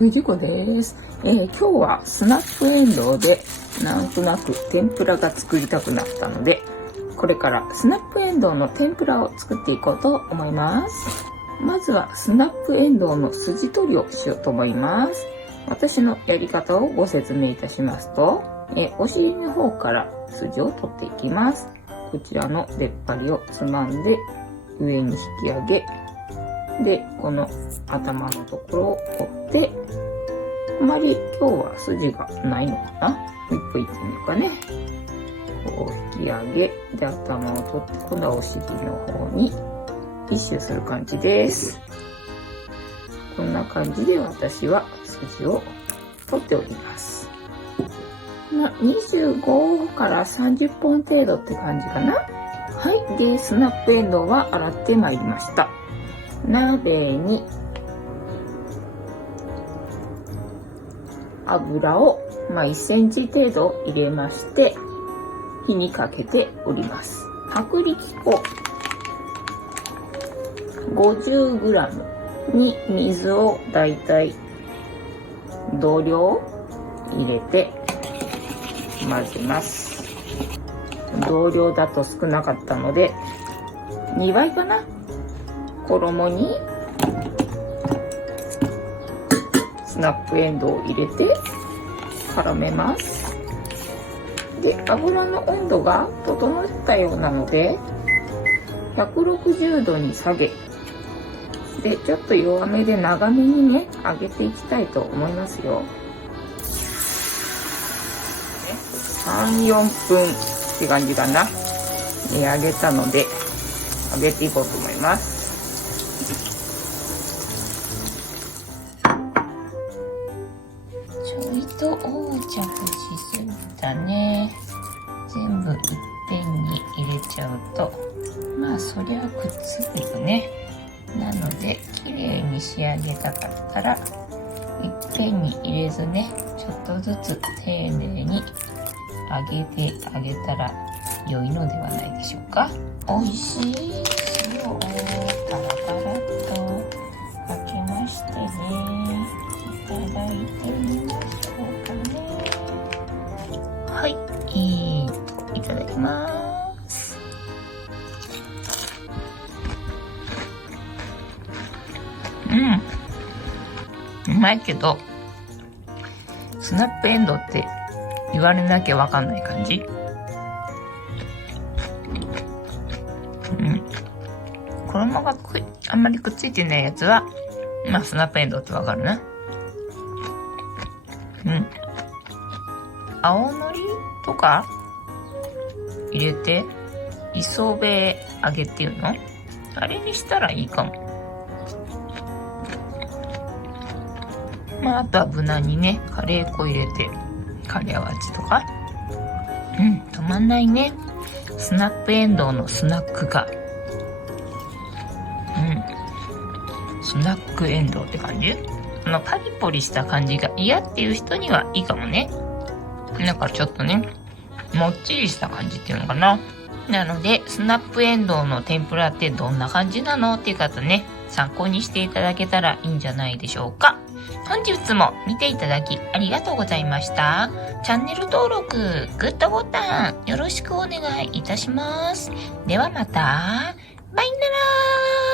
藤子です。今日はスナップエンドウでなんとなく天ぷらが作りたくなったので、これからスナップエンドウの天ぷらを作っていこうと思います。まずはスナップエンドウの筋取りをしようと思います。私のやり方をご説明いたしますと、お尻の方から筋を取っていきます。こちらの出っ張りをつまんで上に引き上げ、で、この頭のところを折って、あまり今日は筋がないのかな？一歩行ってみようかね。こう引き上げ、で、頭を取って、今度はお尻の方に一周する感じです。こんな感じで私は筋を取っております。25から30本程度って感じかな。はい。で、スナップエンドウは洗ってまいりました。鍋に油を1センチ程度入れまして、火にかけております。薄力粉 50g に水をだいたい同量入れて混ぜます。同量だと少なかったので2倍かな。衣にスナップエンドウを入れて絡めます。で、油の温度が整ったようなので160度に下げ、でちょっと弱めで長めにね揚げていきたいと思いますよ。3、4分って感じかな。揚げたので揚げていこうと思います。ちょいと横着しすぎたね。全部いっぺんに入れちゃうと、そりゃくっつくよね。なので綺麗に仕上げたかったらいっぺんに入れずね、ちょっとずつ丁寧に揚げてあげたら良いのではないでしょうか。美味しい塩をパラパラっとかけましてね、いただいてみましょうかね。はい、いただきます。うまいけど、スナップエンドウって言われなきゃわかんない感じ。衣があんまりくっついてないやつは、スナップエンドウってわかるな。青のりとか入れて、磯辺揚げっていうの？あれにしたらいいかも。あとは無難にね、カレー粉入れて、カレー味とか。止まんないね。スナップエンドウのスナックが。スナックエンドウって感じ？パリポリした感じが嫌っていう人にはいいかもね。なんかちょっとね、もっちりした感じっていうのかな。なので、スナップエンドウの天ぷらってどんな感じなのっていう方ね、参考にしていただけたらいいんじゃないでしょうか。本日も見ていただきありがとうございました。チャンネル登録、グッドボタンよろしくお願いいたします。ではまた、バイナラー。